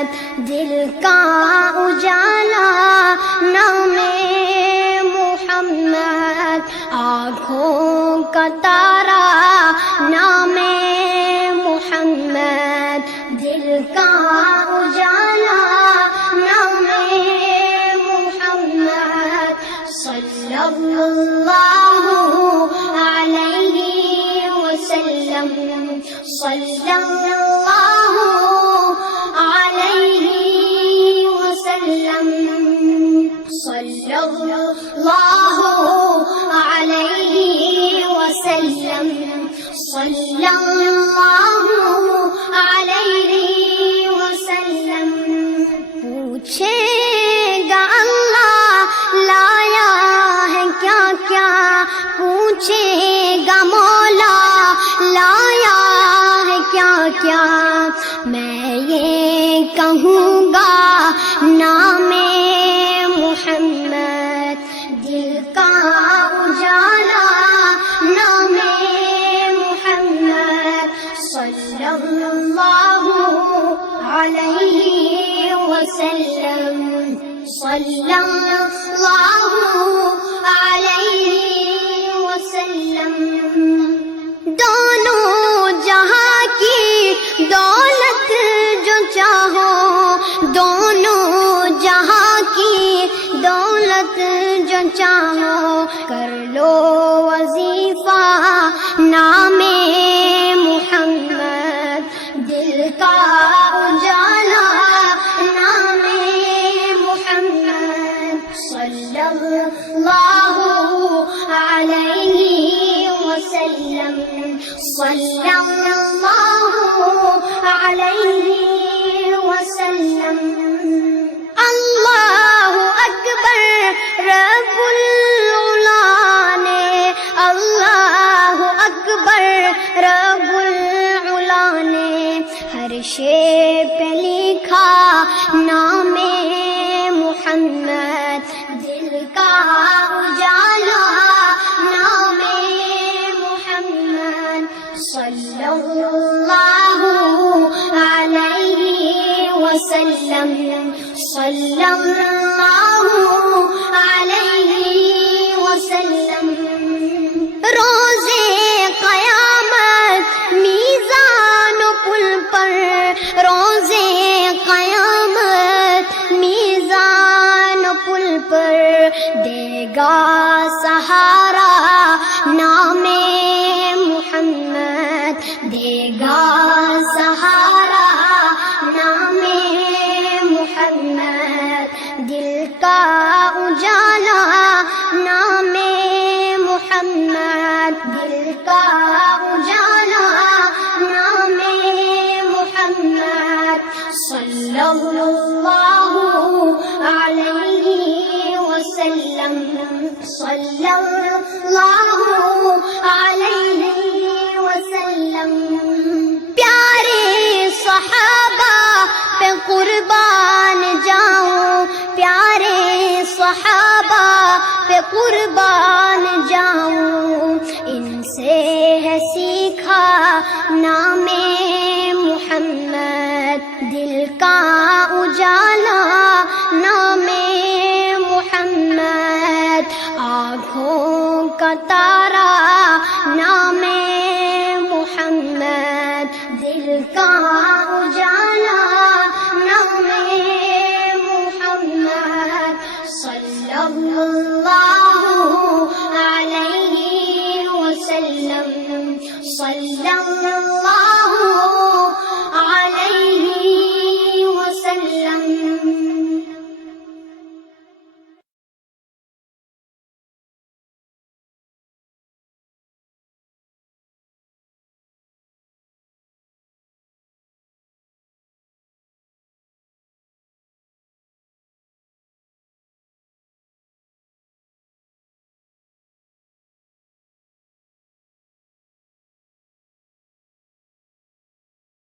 محمد دل کا اجالا نام محمد آنکھوں کا تارا نام محمد دل کا اجالا نام محمد صلی اللہ علیہ وسلم صلی اللہ علیہ وسلم صلی اللہ علیہ وسلم صلی اللہ علیہ وسلم پوچھے گا اللہ لایا ہے کیا کیا پوچھے گا مولا لایا ہے کیا کیا میں یہ کہوں گا نام محمد دل کا اجالا نام محمد صلی اللہ علیہ وسلم صلی اللہ علیہ وسلم دونوں جہاں کی دولت جو چاہو دونوں جہاں کی دولت جو چاہو کر لو وظیفہ نام محمد دل کا اجالا نام محمد صلی اللہ علیہ وسلم صلی اللہ علیہ وسلم اللہ اکبر رب العلا نے اللہ اکبر رب العلا نے ہر شے پہ لکھا نام محمد دل کا اجالا نام محمد صلی اللہ علیہ وسلم صلی اللہ علیہ وسلم روزے قیامت میزان و پل پر روزے قیامت میزان و پل پر دے گا سہارا نام محمد دے گا سہارا نام محمد دل کا اجالا نام محمد دل کا اجالا نام محمد صلی اللہ علیہ وسلم صلی اللہ علیہ وسلم پیارے صحابہ پہ قربان جاؤں پیارے صحابہ پہ قربان جاؤں ان سے ہے سیکھا نام محمد دل کا اجالا نام محمد آنکھوں کا تارا نام محمد دل کا اجالا نام محمد صلی اللہ علیہ وسلم صلی اللہ